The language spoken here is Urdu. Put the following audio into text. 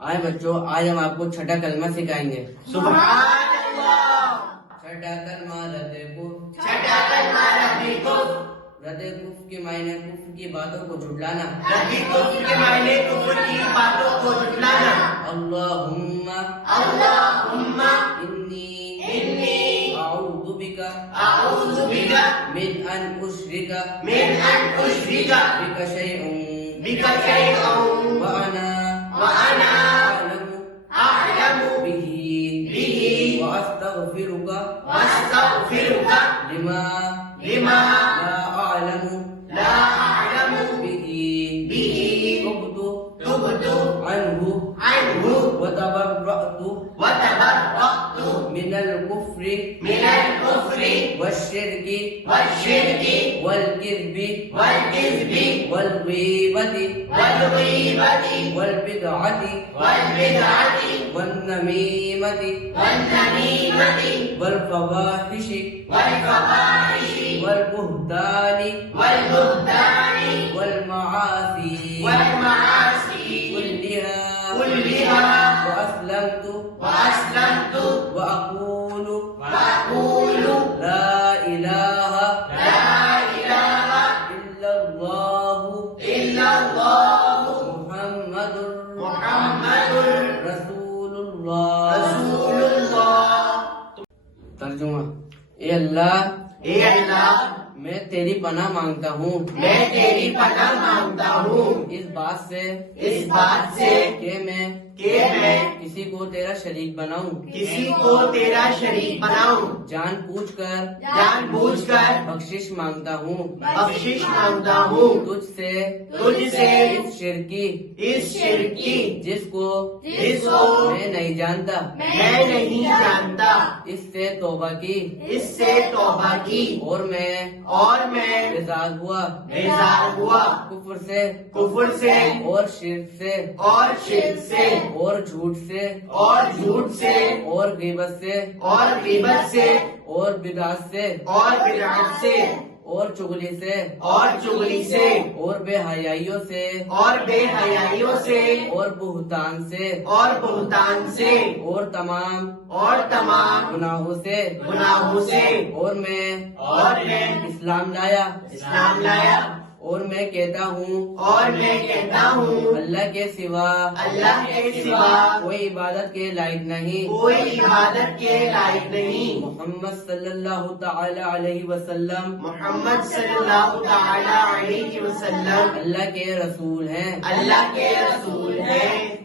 آئے بچوں، آج ہم آپ کو چھٹا کلمہ سکھائیں گے۔ سبحان اللہ۔ چھٹا کلمہ رد کفر۔ چھٹا کلمہ رد کفر۔ رد کفر کے معنی کفر کی باتوں کو جھٹلانا۔ رد کفر کے معنی کفر کی باتوں کو جھٹلانا۔ اللہم اللہم انی اعوذ بک اعوذ بک من ان اشرک من ان اشرک بک شیء بک شیئا وانا وانا اعلم اعلم به واستغفرک واستغفرک لما لما لا اعلم لا اعلم به به تبت تبت عنه عنه وتبرأت وتبرأت من الكفر من الكفر والشرك والشرك والكذب والكذب والغيبة والغيبة والبدعة والبدعة والنميمة والنميمة والفواحش والفواحش والبهتان والبهتان والمعاصي والمعاصي كلها وأسلمت وأقول لا إله لا إله إلا الله إلا الله محمد رسول اللہ۔ ترجمہ: اے اللہ، اے اللہ، میں تیری پناہ مانگتا ہوں میں تیری پناہ مانگتا ہوں اس بات سے کہ میں کسی کو تیرا شریک بناؤں، کسی کو تیرا شریک بناؤں، جان بوجھ کر بخشش مانگتا ہوں بخشش مانگتا ہوں تجھ سے اس شرکی جس کو میں نہیں جانتا، میں نہیں جانتا، اس سے توبہ کی اور میں بیزار ہوا کفر سے اور شرک سے اور جھوٹ سے اور غیبت سے اور بدعت سے اور چغلی سے اور بے حیائیوں سے اور بہتان سے اور تمام گناہوں سے اور میں اسلام لایا اور میں کہتا ہوں اللہ کے سوا کوئی عبادت کے لائق نہیں، محمد صلی اللہ تعالی علیہ وسلم اللہ کے رسول ہیں۔